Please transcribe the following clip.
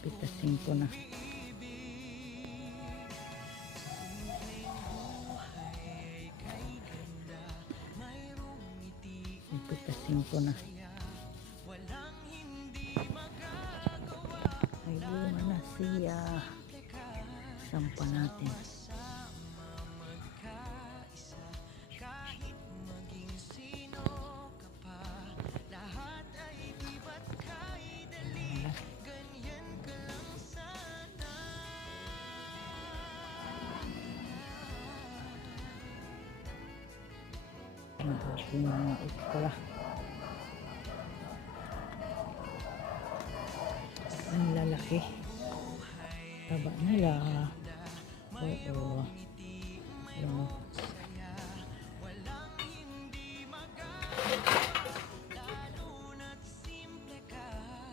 Pitasin ko na. Pitasin ko na. Ay, bunga na siya. Sampa natin. Yung mga ito pala. Ang lalaki. Taba nila. Oo. Yan.